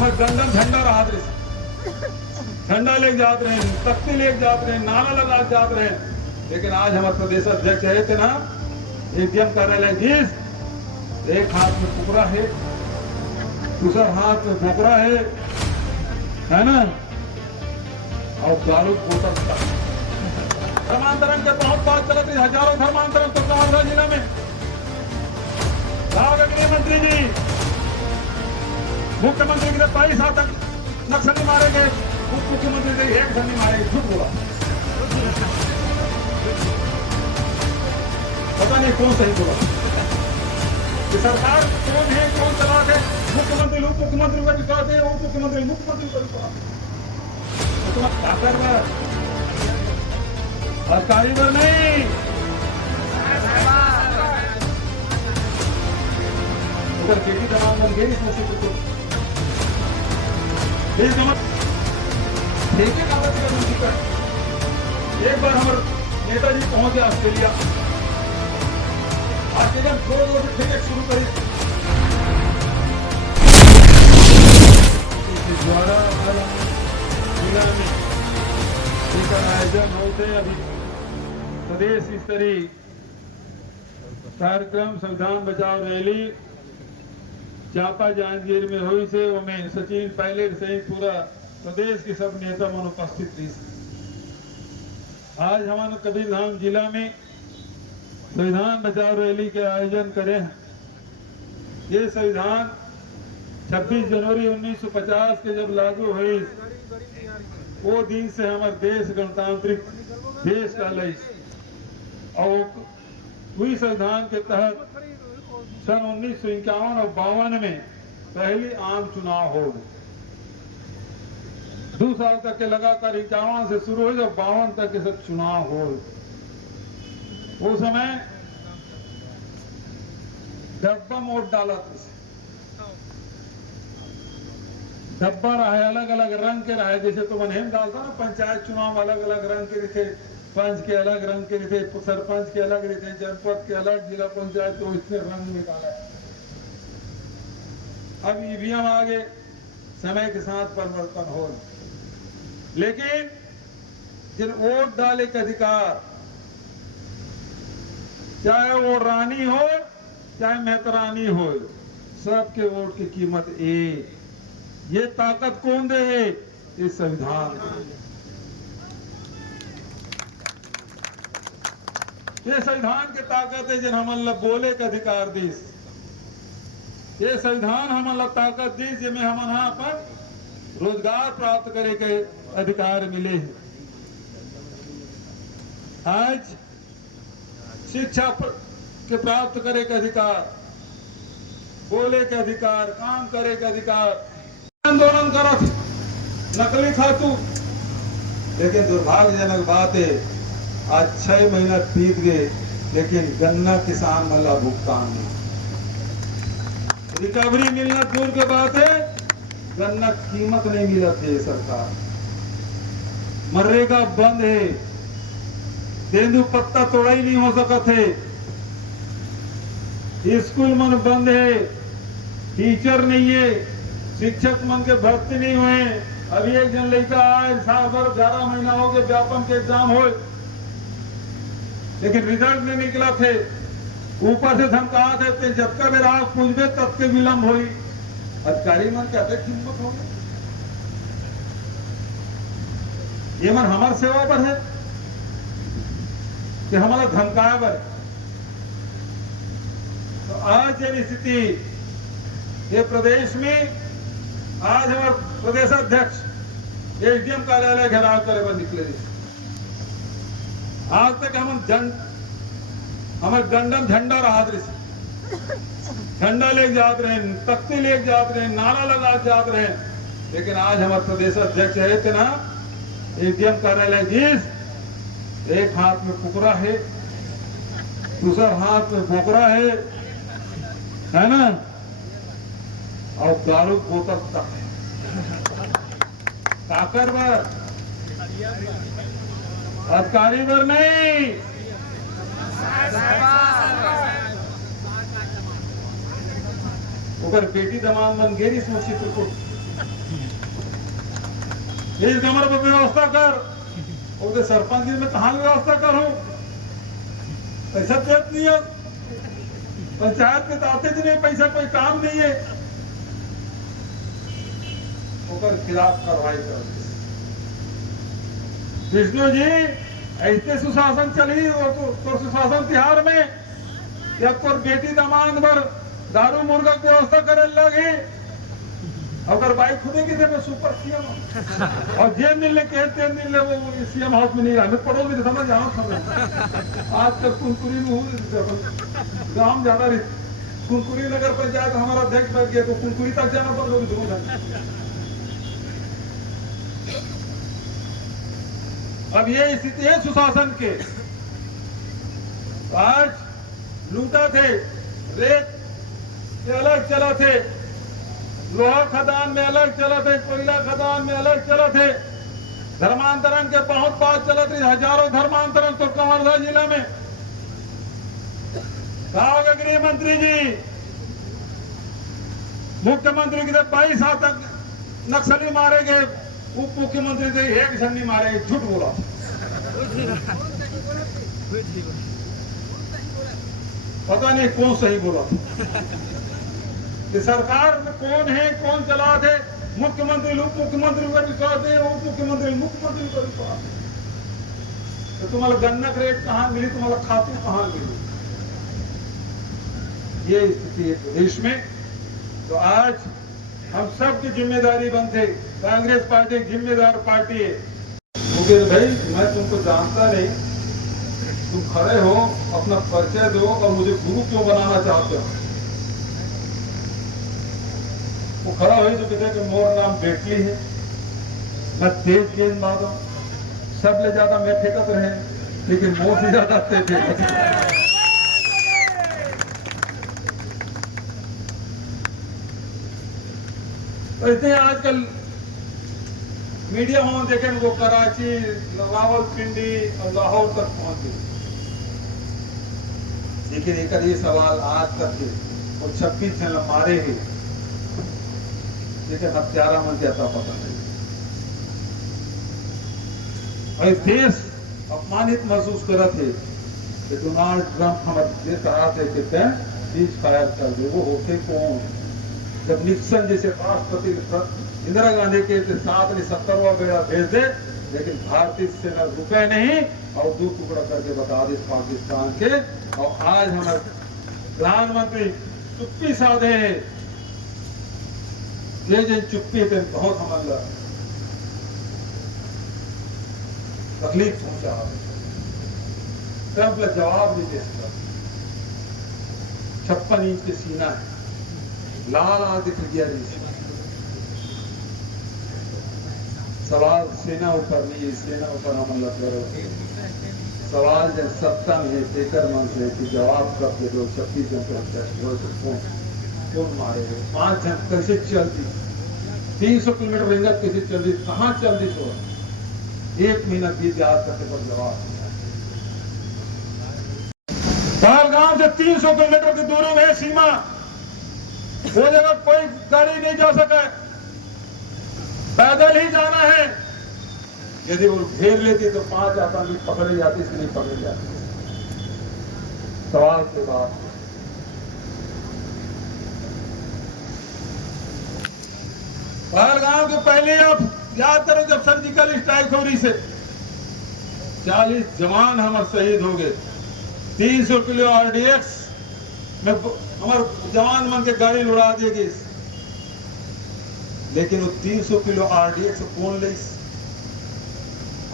हमारे गंडम झंडा रहा झंडा लेके जाते रहे, तख्ती लेके जाते रहे, नारा लगा जाते रहे। लेकिन आज हमारे प्रदेश अध्यक्ष है थे ना एडीएम कार्यालय जीस, एक हाथ में कुकरा है, दूसरा हाथ में बोकरा है ना, और चालू बोतल धर्मांतरण के बहुत बात चलती, हजारों धर्मांतरण तो कौन जिला में। गृह मंत्री जी, मुख्यमंत्री के 22 तक नक्सली मारे गए, उप मुख्यमंत्री से एक धनी मारे, झूठ बोला। पता नहीं कौन सही बोला कि सरकार कौन है, कौन चला है, मुख्यमंत्री उप मुख्यमंत्री का विश्वास है, उप मुख्यमंत्री मुख्यमंत्री का विश्वास और कारीगर नहीं। उधर केटी तमाम बन गई इसमें से ठेके कागज का मंत्री का। एक बार हमारे नेताजी पहुंचे ऑस्ट्रेलिया, ऑस्ट्रेलिया में थोड़े से ठेके शुरू करी द्वारा जिला में एक आयोजन होते। अभी प्रदेश स्तरीय कार्यक्रम संविधान बचाओ रैली चापा जांजगीर में हुई से उनमें सचिन पायलट सहित पूरा प्रदेश के सब नेता मन उपस्थित थी। आज हमारे कबीरधाम जिला में संविधान बचाओ रैली के आयोजन करे हैं। ये संविधान 26 जनवरी 1950 के जब लागू हुई, वो दिन से हमारे देश गणतांत्रिक देश का लय और हुई संविधान के तहत सन 1951 और 52 में पहली आम चुनाव हो गए। 2 साल तक के लगातार 51 से शुरू हुई और 52 तक के सब चुनाव हो गए। उस समय डब्बा वोट डाला था, डब्बा रहा अलग अलग रंग के रहा, जैसे तो मन हेम डालता ना पंचायत चुनाव अलग अलग रंग के रहते, पंच के अलग रंग के रहते, सरपंच के अलग रहते, जनपद के अलग, जिला पंचायत तो इससे रंग में डाला है। अब ईवीएम आगे समय के साथ परिवर्तन हो, लेकिन जिन वोट डाले के अधिकार, चाहे वो रानी हो चाहे मेहतरानी हो, सबके वोट की कीमत एक। ये ताकत कौन दे है? इस संविधान। ये संविधान की ताकत है जिन हमन बोले का अधिकार दीस। ये संविधान हमन ताकत दी जिसमें हमन यहाँ पर रोजगार प्राप्त करे के अधिकार मिले हैं। आज शिक्षा के प्राप्त करे के अधिकार, बोले के अधिकार, काम करे के अधिकार, आंदोलन करो नकली खातू। लेकिन दुर्भाग्यजनक बात है आज 6 महीना बीत गए, लेकिन गन्ना किसान मला भुगतान नहीं, रिकवरी मिलना दूर के बात है, गन्ना कीमत नहीं मिला थे। सरकार मनरेगा बंद है, तेंदु पत्ता तोड़ा ही नहीं हो सका थे, स्कूल मन बंद है, टीचर नहीं है, शिक्षक मन के भर्ती नहीं हुए। अभी एक जन लड़का आए, साल भर 11 महीना हो गए व्यापम के एग्जाम हो, लेकिन रिजल्ट नहीं निकला थे। ऊपर से धमका थे जब का मेरा पूछबे तब के विलंब हुई। अधिकारी मन क्या हिम्मत हो गई, ये मन हमारे सेवा पर है कि हमारा धमकाया पर। तो आज ये स्थिति ये प्रदेश में, आज हमारे प्रदेश अध्यक्ष एडीएम कार्यालय घेराव करे पर निकले। आज तक हमारे गंडम झंडा रहा, झंडा लेके जाते रहे, तख्ती लेके जाते रहे, नारा लगा जाते रहे। लेकिन आज हमारे प्रदेश अध्यक्ष है थे ना एडीएम कार्यालय जीस, एक हाथ में कुकरा है, दूसरा हाथ में बोकरा है ना, और दारू बोतल तक ताकतवर अधिकारी पर नहीं। ओकर बेटी दमाद मन गेरी इसमें चित्रकूट इस कमरे पर व्यवस्था कर, और सरपंच की मैं कहाँ व्यवस्था करूं? पैसा देत नहीं है, पंचायत के दाते नहीं, पैसा कोई काम नहीं है, ओकर खिलाफ कार्रवाई कर। विष्णु जी ऐसे सुशासन चली तो सुशासन तिहार में या तो बेटी दामाद पर दारू मुर्गा की व्यवस्था करे लगी, अगर बाइक खुदे की थे सुपर सीएम और जेब मिलने के तेल मिलने वो सीएम हाउस में नहीं रहा, मैं पड़ोस में समझ जाओ समझ। आजकल कुनकुरी में गांव ज्यादा रही, कुनकुरी नगर पंचायत हमारा अध्यक्ष बैठ गया तो कुनकुरी तक जाना पर लोग दूर है। अब ये स्थिति है सुशासन के। आज लूटा थे, रेत के अलग चला थे, लोहा खदान में अलग चला थे, कोयला खदान में अलग चला थे, धर्मांतरण के बहुत बात चला थी, हजारों धर्मांतरण तो कवर्धा जिला में। कहा गृह मंत्री जी, मुख्यमंत्री की 22 तक नक्सली मारे गए, उप मुख्यमंत्री से एक झंडी मारे, झूठ बोला। पता नहीं कौन सही बोला कि सरकार में कौन है, कौन चला थे, मुख्यमंत्री उप मुख्यमंत्री पर विश्वास है, उप मुख्यमंत्री मुख्यमंत्री पर विश्वास है। तो तुम्हारा गन्ना रेट कहाँ मिली, तुम्हारा खातू कहाँ मिली? ये स्थिति है प्रदेश में। तो आज हम सब की जिम्मेदारी बनते, कांग्रेस पार्टी जिम्मेदार पार्टी है। मुकेश भाई मैं तुमको जानता नहीं, तुम खड़े हो, अपना परिचय दो और मुझे गुरु क्यों बनाना चाहते हो? वो खड़ा हुई तो कहते कि मोर नाम बेटली है, मैं तेज गेंदबाज हूं, सब ले ज्यादा मैं फेंकत रहे, लेकिन मोर से ज्यादा ते फेंकत रहे। तो इसलिए आजकल मीडिया में देखें वो कराची, रावलपिंडी और लाहौर तक पहुंच गई। लेकिन एक ये सवाल आज तक है, वो 26 जन मारे हैं, लेकिन हत्यारा मन जाता पता नहीं। और देश अपमानित महसूस कर थे कि डोनाल्ड ट्रंप हमारे देश कहा थे कि सीज फायर कर दे, वो होते कौन? जब निक्सन जैसे राष्ट्रपति इंदिरा गांधी के साथ ने 70वां बेड़ा भेज दे, लेकिन भारतीय सेना रुके नहीं और 2 टुकड़ा करके बता दे पाकिस्तान के। और आज हमारे प्रधानमंत्री चुप्पी साधे, ये चुप्पी थे बहुत हमारा तकलीफ पहुंचा, ट्रंप का जवाब नहीं दे सकता। 56 इंच के सीना है, लाल दिख गया। सवाल सेना ऊपर नहीं, सेना ऊपर हमला करो। सवाल जब सत्ता में तेकर मन से कि जवाब कब दे दो। 26 जन कौन मारे गए, 5 जन कैसे चलती, 300 किलोमीटर रेंजर कैसे चल रही, कहाँ चल रही? तो 1 महीना बीत याद करने पर जवाब। पहलगाम से 300 किलोमीटर की दूरी में सीमा, वो जगह कोई गाड़ी नहीं जा सके, पैदल ही जाना है। यदि वो घेर लेती तो 5 आतंकी पकड़े जाते, इसलिए पकड़े जाते। सवाल के बाद पहलगाम के पहले आप याद करो, जब सर्जिकल स्ट्राइक हो रही से 40 जवान हमारे शहीद हो गए। 300 किलो RDX में हमारे जवान मन के गाड़ी उड़ा देगी, लेकिन वो 300 किलो RDX कौन ले,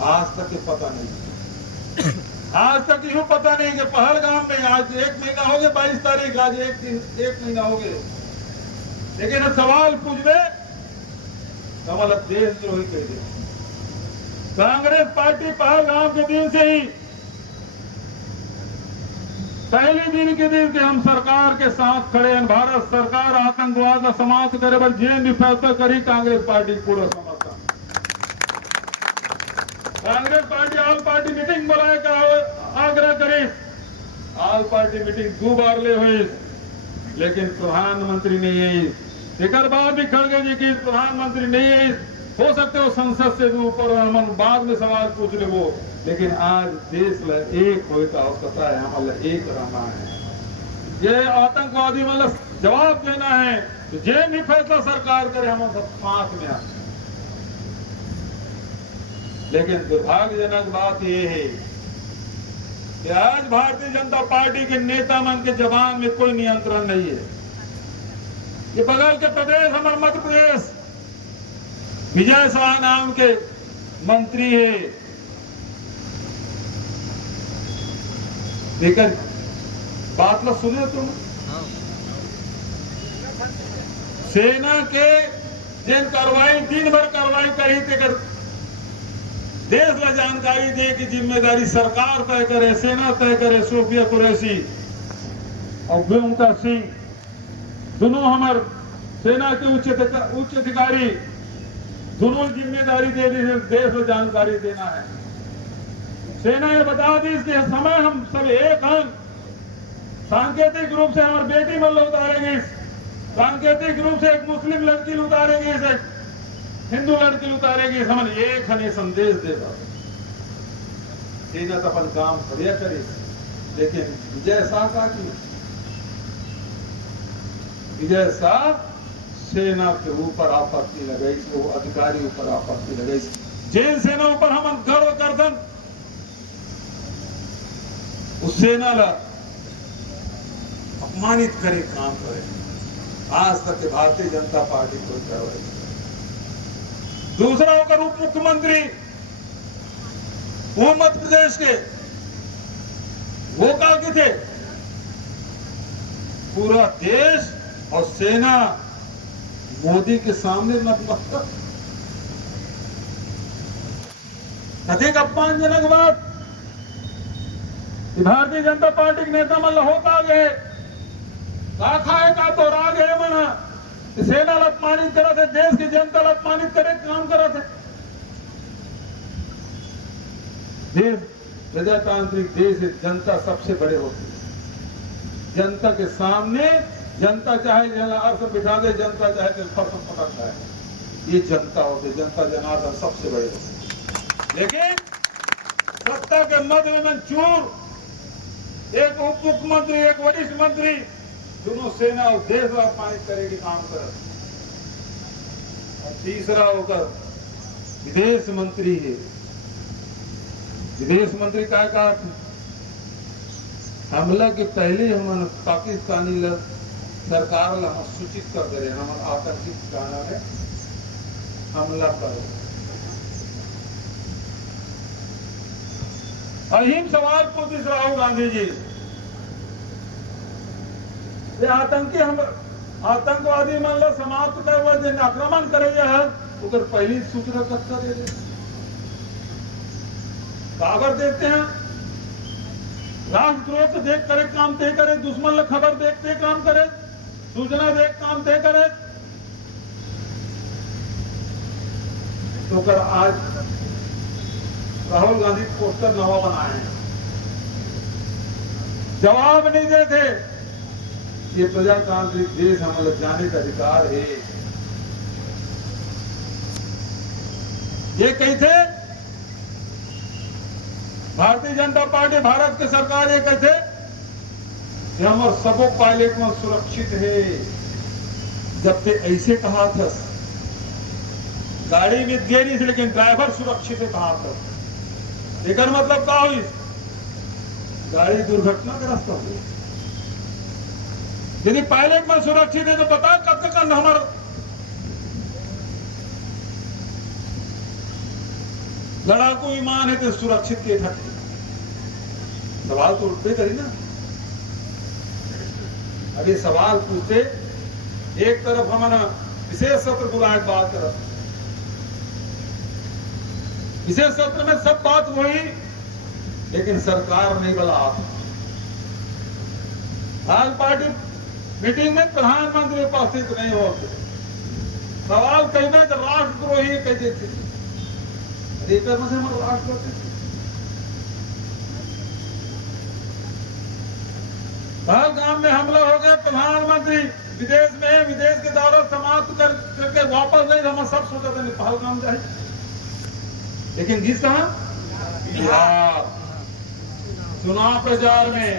आज तक पता नहीं। आज तक यूं पता नहीं कि पहलगाम में आज 1 महीना हो गया, 22 तारीख, आज 1 महीना हो गया, लेकिन सवाल पूछे हमारा देशद्रोही कह दे। कांग्रेस पार्टी पहलगाम के दिन से ही, पहले दिन के दिन के हम सरकार के साथ खड़े हैं। भारत सरकार आतंकवाद का समाप्त करे, बल जे भी फैसला करी, कांग्रेस पार्टी पूरा समर्थन। Congress party all party meeting बुलाए का आग्रह करे, ऑल पार्टी मीटिंग 2 बार ले हुई, लेकिन प्रधानमंत्री ने ये एक बार भी खड़गे जी की प्रधानमंत्री नहीं है, हो सकते हो संसद से भी ऊपर हम बाद में सवाल पूछ ले वो, लेकिन आज देश ला एक होता आवश्यकता है, हमारा एक रहना है। ये आतंकवादी मतलब जवाब देना है तो जे भी फैसला सरकार करे हम सब साथ में आए। लेकिन दुर्भाग्यजनक बात यह है कि आज भारतीय जनता पार्टी के नेता मन के जबान में कोई नियंत्रण नहीं है। ये बगल के प्रदेश हमारे मध्य प्रदेश विजय शाह नाम के मंत्री है, लेकिन बात लो सुने तुम, सेना के जिन कार्रवाई दिन भर कार्रवाई करी थे, देश ला जानकारी दे की जिम्मेदारी सरकार तय करे, सेना तय करे। सोफिया कुरैशी और व्योमकेश सिंह दोनों हमारे सेना के उच्च अधिकारी दोनों जिम्मेदारी दे दी, देश को जानकारी देना है। सेना ये बता दी इसके समय हम सब एक हैं, सांकेतिक रूप से हमारी बेटी मल्ल उतारेंगे, सांकेतिक रूप से एक मुस्लिम लड़की उतारेंगे, एक हिंदू लड़की उतारेंगे, समझ एक हने संदेश देगा। सेना तो अपन काम बढ़िया करे, लेकिन विजय शाह का की, विजय शाह सेना के ऊपर आपत्ति लगाई, वो अधिकारी ऊपर आपत्ति लगाई, जैन सेना ऊपर हम गर्व करदन, उस सेना ला अपमानित करे काम करे। आज तक के भारतीय जनता पार्टी को कार्रवाई। दूसरा होकर उप मुख्यमंत्री वो मध्य प्रदेश के, वो कहा के थे पूरा देश और सेना मोदी के सामने नतमस्तक। अधिक अपमानजनक बात भारतीय जनता पार्टी के नेता मन होता गए का खाए का तो राग है मना, सेना अपमानित करा थे, देश की जनता अपमानित करे काम करा थे। देश प्रजातांत्रिक देश है, जनता सबसे बड़े होती है। जनता के सामने जनता चाहे अर्थ बिठा दे, जनता चाहे तो फर्क पकड़ जाए, ये जनता होती, जनता जनार्दन सबसे बड़े होते। लेकिन सत्ता के मध्य में चूर एक उप मुख्यमंत्री एक वरिष्ठ मंत्री दोनों सेना और देश को अपमानित करेगी काम कर। और तीसरा होकर विदेश मंत्री है, विदेश मंत्री का कहा हमला के पहले हम पाकिस्तानी सरकार हम सूचित कर दे रहे, हम आतंकी ठिकाना में हमला करो। अहिम सवाल पूछ राहुल गांधी जी, ये आतंकी हम आतंकवादी मन ला समाप्त कर जिन आक्रमण करे है उधर पहली सूचना कब दे दे कागर देते हैं। राष्ट्रद्रोह को देख करे काम तय करे, दुश्मन ला खबर देखते काम करे, सूचना देख काम तय करे। तो कर आज राहुल गांधी पोस्टर नवा बनाए हैं, जवाब नहीं देते। ये प्रजातांत्रिक देश हम लोग जाने का अधिकार है। ये कही थे भारतीय जनता पार्टी भारत की सरकार ये कहते कि हमारे सबो पायलट में सुरक्षित है। जब ते ऐसे कहा था गाड़ी में देरी से, लेकिन ड्राइवर सुरक्षित है कहा था, लेकिन मतलब क्या हुई गाड़ी दुर्घटनाग्रस्त हो गई। यदि पायलट में सुरक्षित है तो बता कब तक हमारा लड़ाकू विमान है तो सुरक्षित के था। सवाल तो उठते करी ना। अभी सवाल पूछते, एक तरफ हमारा विशेष सत्र बुलाए बात कर, विशेष सत्र में सब बात हुई, लेकिन सरकार नहीं बुला। आज पार्टी मीटिंग में प्रधानमंत्री उपस्थित नहीं होते, सवाल कहना कि राष्ट्रद्रोही कहते थे, अधिकतर से हम राष्ट्रद्रोही। पहलगाम में हमला हो गया, प्रधानमंत्री विदेश में विदेश के दौरा समाप्त करके वापस नहीं, हम सब सोचा था पहलगाम जाए, लेकिन जिस कहा बिहार चुनाव प्रचार में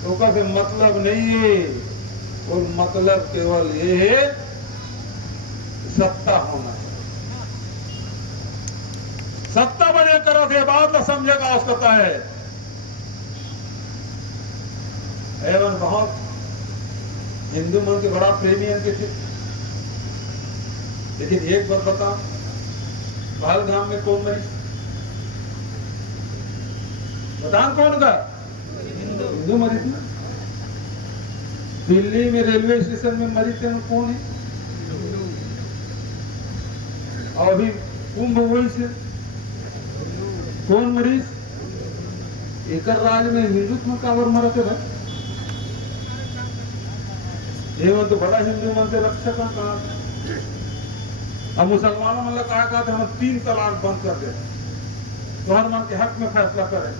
तो का मतलब नहीं है, और मतलब केवल ये है सत्ता होना है। सत्ता बने करो के बाद न समझेगा आवश्यकता है। एवं बहुत हिंदू मन के बड़ा प्रेमी के थे, लेकिन एक बात बता, पहलगाम में कौन मरी? बतान कौन का? हिंदू मरी थी। दिल्ली में रेलवे स्टेशन में मरी थे, कौन है? और अभी कुंभ हुई से कौन मरीज? एक राज्य में हिंदुत्व कावर मरा थे भाई। ये तो बड़ा हिंदू मन से रक्षक कहा, हम मुसलमानों मतलब कहा था हम 3 तलाक बंद कर दे, तो हर मन के हक में फैसला करें,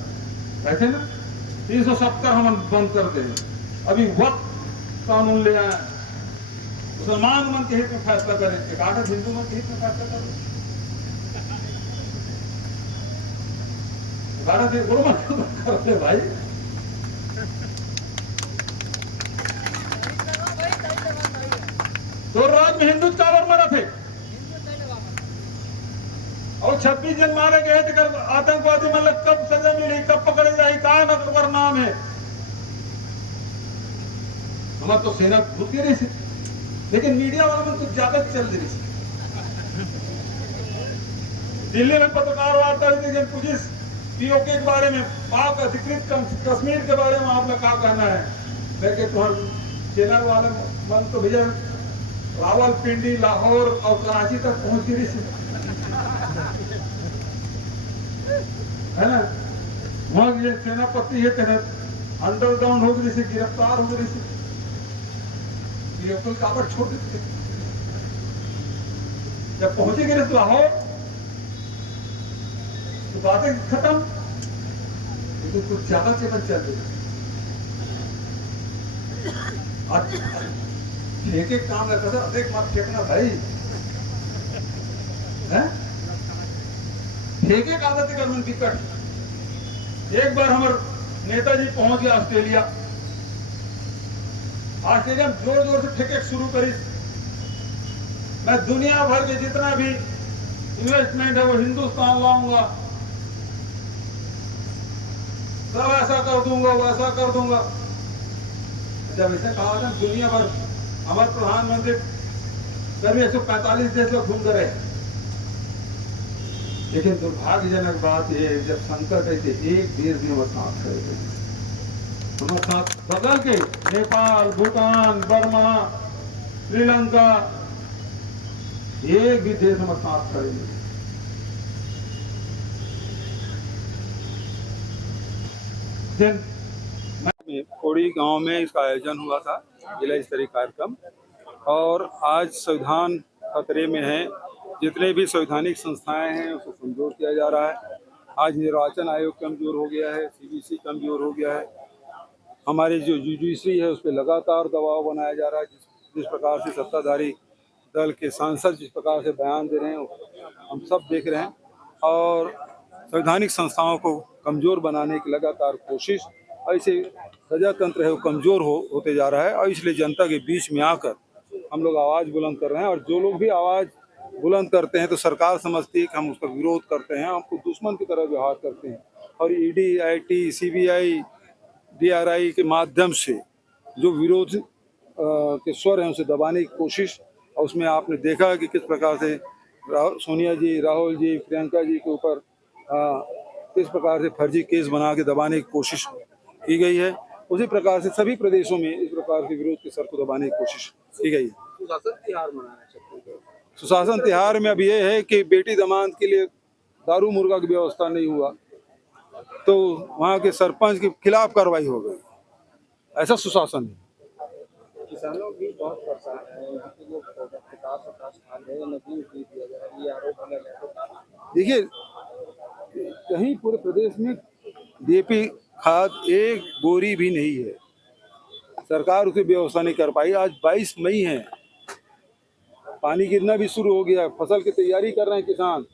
ऐसे ना 370 हम बंद कर दे। अभी वक्त कानून ले आए, मुसलमान मन के हित में फैसला करें, एक आठ हिंदू मन के हित में फैसला करें, भारत एक गुरु मन करते भाई। तो राज्य में हिंदू कावर मरा थे, और 26 जन मारे गए थे। आतंकवादी मतलब कब सजा मिली, कब पकड़े जाए, कहा नगर नाम है। हमारे तो सेना घुस गई थी, लेकिन मीडिया वालों में कुछ ज्यादा चल रही थी। दिल्ली में पत्रकार वार्ता हुई थी, पुलिस पीओके के बारे में, पाक अधिकृत कश्मीर के बारे में आप लोग क्या कहना है? लेकिन तुम्हारे चैनल वाले मन तो भैया रावलपिंडी, लाहौर और कराची तक पहुंच गई थी, है ना? वहां ये सेनापति ये अंडरग्राउंड हो गई, गिरफ्तार हो गई, ये कोई काबर छोड़ देते। जब पहुंचे गए लाहौर तो बातें खत्म, लेकिन कुछ ज्यादा चेतन चल रही। एक एक काम रहता था, अधिक मत फेंकना भाई, है? फेंके आदत कर मन टिकट। एक बार हमारे नेताजी पहुंच गया ऑस्ट्रेलिया, ऑस्ट्रेलिया में जोर जोर से फेंके शुरू करी। मैं दुनिया भर के जितना भी इन्वेस्टमेंट है वो हिंदुस्तान लाऊंगा, सब ऐसा कर दूंगा, वैसा कर दूंगा। जब ऐसा कहा था, दुनिया भर हमारे प्रधानमंत्री करीब 145 देश में घूम रहे, लेकिन दुर्भाग्यजनक बात यह है, जब संकट है तो एक देश में वो साथ खड़े थे। हमारे साथ बदल के नेपाल, भूटान, बर्मा, श्रीलंका, एक भी देश हमारे साथ खड़े नहीं। कोड़ी गांव में इसका आयोजन हुआ था, जिला स्तरीय कार्यक्रम, और आज संविधान खतरे में है। जितने भी संवैधानिक संस्थाएं हैं उसको कमजोर किया जा रहा है। आज निर्वाचन आयोग कमजोर हो गया है, सीबीसी कमजोर हो गया है, हमारी जो जुडिशरी है उस पर लगातार दबाव बनाया जा रहा है। जिस प्रकार से सत्ताधारी दल के सांसद जिस प्रकार से बयान दे रहे हैं हम सब देख रहे हैं, और संवैधानिक संस्थाओं को कमज़ोर बनाने की लगातार कोशिश, ऐसे प्रजातंत्र है वो कमज़ोर होते जा रहा है। और इसलिए जनता के बीच में आकर हम लोग आवाज़ बुलंद कर रहे हैं, और जो लोग भी आवाज़ बुलंद करते हैं तो सरकार समझती है कि हम उसका विरोध करते हैं, हमको दुश्मन की तरह व्यवहार करते हैं। और ईडी, आईटी, सीबीआई, डीआरआई के माध्यम से जो विरोध के स्वर हैं उसे दबाने की कोशिश, और उसमें आपने देखा कि किस प्रकार से सोनिया जी, राहुल जी, प्रियंका जी के ऊपर किस प्रकार से फर्जी केस बना के दबाने की कोशिश की गई है। उसी प्रकार से सभी प्रदेशों में इस प्रकार के विरोध के सर को दबाने की कोशिश की गई है। सुशासन तिहार मनाना चाहते हैं। सुशासन तिहार में अब ये है कि बेटी दामाद के लिए दारू मुर्गा की व्यवस्था नहीं हुआ तो वहाँ के सरपंच के खिलाफ कार्रवाई हो गई, ऐसा सुशासन है। किसानों भी बहुत परेशान है, यहाँ पे जो पोटास खाद है नदी उतनी दिया जा रहा है, ये आरोप लगा है। देखिए, कहीं पूरे प्रदेश में डीएपी खाद एक बोरी भी नहीं है। सरकार उसकी व्यवस्था नहीं कर पाई। आज 22 मई है, पानी गिरना भी शुरू हो गया, फसल की तैयारी कर रहे हैं किसान।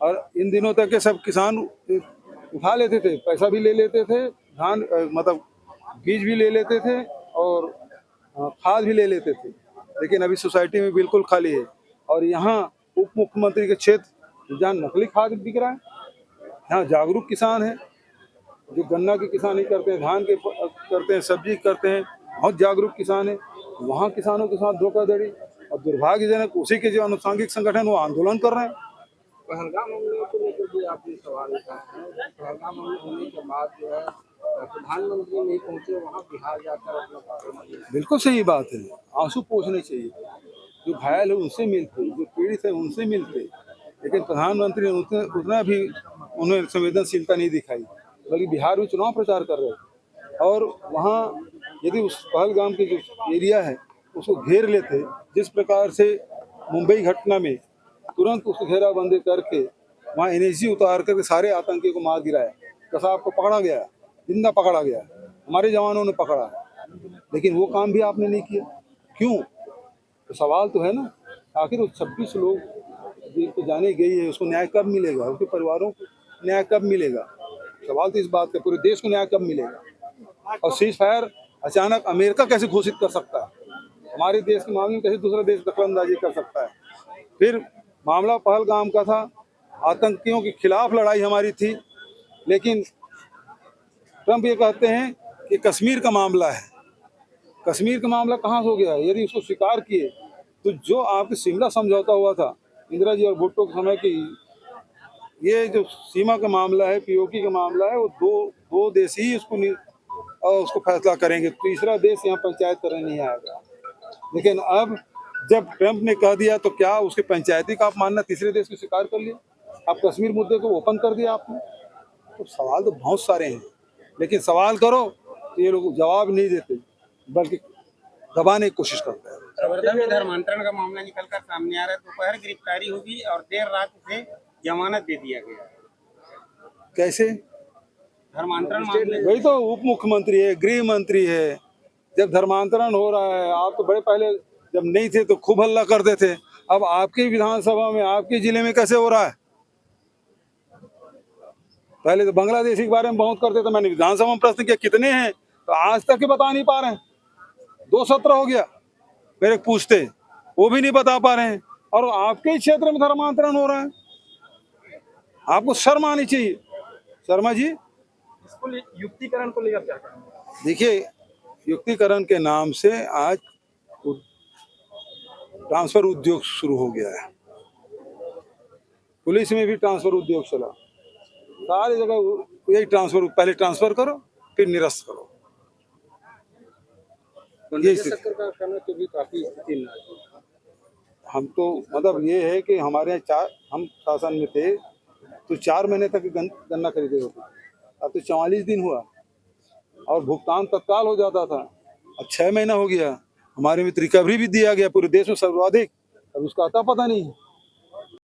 और इन दिनों तक के सब किसान उठा लेते थे, पैसा भी ले लेते थे, धान मतलब बीज भी ले लेते थे और खाद भी ले लेते थे। लेकिन अभी सोसाइटी में बिल्कुल खाली है। और यहाँ उप मुख्यमंत्री के क्षेत्र जहाँ नकली खाद बिक रहा है, यहाँ जागरूक किसान है जो गन्ना की किसानी करते हैं, धान के करते हैं, सब्जी करते हैं, बहुत जागरूक किसान है। वहाँ किसानों के साथ धोखाधड़ी और दुर्भाग्यजनक उसी के जो अनुसांगिक संगठन वो आंदोलन कर रहे हैं। पहलगाम हमले को लेकर भी आपने सवाल उठाए हैं। पहलगाम हमले होने के बाद जो है प्रधानमंत्री नहीं पहुंचे वहाँ बिहार जाकर अपना कार्रवाई की। बिल्कुल सही बात है, आंसू पोंछने चाहिए। जो घायल है उनसे मिलते, जो पीड़ित है उनसे मिलते, लेकिन प्रधानमंत्री ने उतना भी उन्हें संवेदनशीलता नहीं दिखाई, बल्कि बिहार में चुनाव प्रचार कर रहे थे। और वहाँ यदि उस पहलगाम की जो एरिया है उसको घेर लेते, जिस प्रकार से मुंबई घटना में तुरंत उसको घेराबंदी करके वहाँ एनएसजी उतार करके सारे आतंकियों को मार गिराया, कसाब को पकड़ा गया, जिंदा पकड़ा गया, हमारे जवानों ने पकड़ा, लेकिन वो काम भी आपने नहीं किया। क्यों? तो सवाल तो है ना, आखिर वो 26 लोग जिनको जाने गई है उसको न्याय कब मिलेगा, उसके परिवारों को न्याय कब मिलेगा? सवाल तो इस बात का, पूरे देश को न्याय कब मिलेगा? और सीज फायर अचानक अमेरिका कैसे घोषित कर सकता है? हमारे देश के मामले में कैसे दूसरा देश दखलंदाजी कर सकता है? फिर मामला पहलगाम का था, आतंकियों के खिलाफ लड़ाई हमारी थी, लेकिन ट्रंप ये कहते हैं कि कश्मीर का मामला है। कश्मीर का मामला कहाँ से हो गया? यदि उसको स्वीकार किए तो जो आपके शिमला समझौता हुआ था इंदिरा जी और भुट्टो के समय की, ये जो सीमा का मामला है, पीओके का मामला है, वो दो देश ही उसको फैसला करेंगे, तीसरा देश यहाँ पंचायत करने नहीं आएगा। लेकिन अब जब ट्रंप ने कह दिया तो क्या उसके पंचायती का आप मानना तीसरे देश को स्वीकार कर लिया? आप कश्मीर मुद्दे को ओपन कर दिया आपने। तो सवाल तो बहुत सारे हैं, लेकिन सवाल करो तो ये लोग जवाब नहीं देते, बल्कि दबाने की कोशिश करते हैं। संवर्धन में धर्मांतरण का मामला निकलकर सामने आ रहा है। दोपहर गिरफ्तारी होगी और देर रात उसे जमानत दे दिया गया। कैसे? धर्मांतरण मामले वही तो उप मुख्यमंत्री है, गृह मंत्री है। जब धर्मांतरण हो रहा है, आप तो बड़े पहले जब नहीं थे तो खूब हल्ला करते थे, अब आपके विधानसभा में, आपके जिले में कैसे हो रहा है? पहले तो बांग्लादेशी के बारे में बहुत करते थे, मैंने विधानसभा में प्रश्न किया कितने हैं, तो आज तक ही बता नहीं पा रहे हैं। 2 सत्र हो गया मेरे पूछते, वो भी नहीं बता पा रहे हैं, और आपके ही क्षेत्र में धर्मांतरण हो रहा है। आपको शर्म आनी चाहिए। शर्मा जी, इसको युक्तिकरण को लेकर क्या करेंगे? देखिए, युक्तिकरण के नाम से आज ट्रांसफर उद्योग शुरू हो गया है। पुलिस में भी ट्रांसफर उद्योग चला, सारी जगह यही ट्रांसफर, पहले ट्रांसफर करो फिर निरस्त करो। ये सरकार करने के भी काफी स्थिति नाजुक। हम तो मतलब ये है कि हमारे यहाँ हम शासन में थे तो 4 महीने तक गन्ना खरीदे होते, अब तो 44 दिन हुआ और भुगतान तत्काल हो जाता था। अब 6 महीना हो गया, हमारे में रिकवरी भी दिया गया, पूरे देश में सर्वाधिक, अब उसका आता पता नहीं है।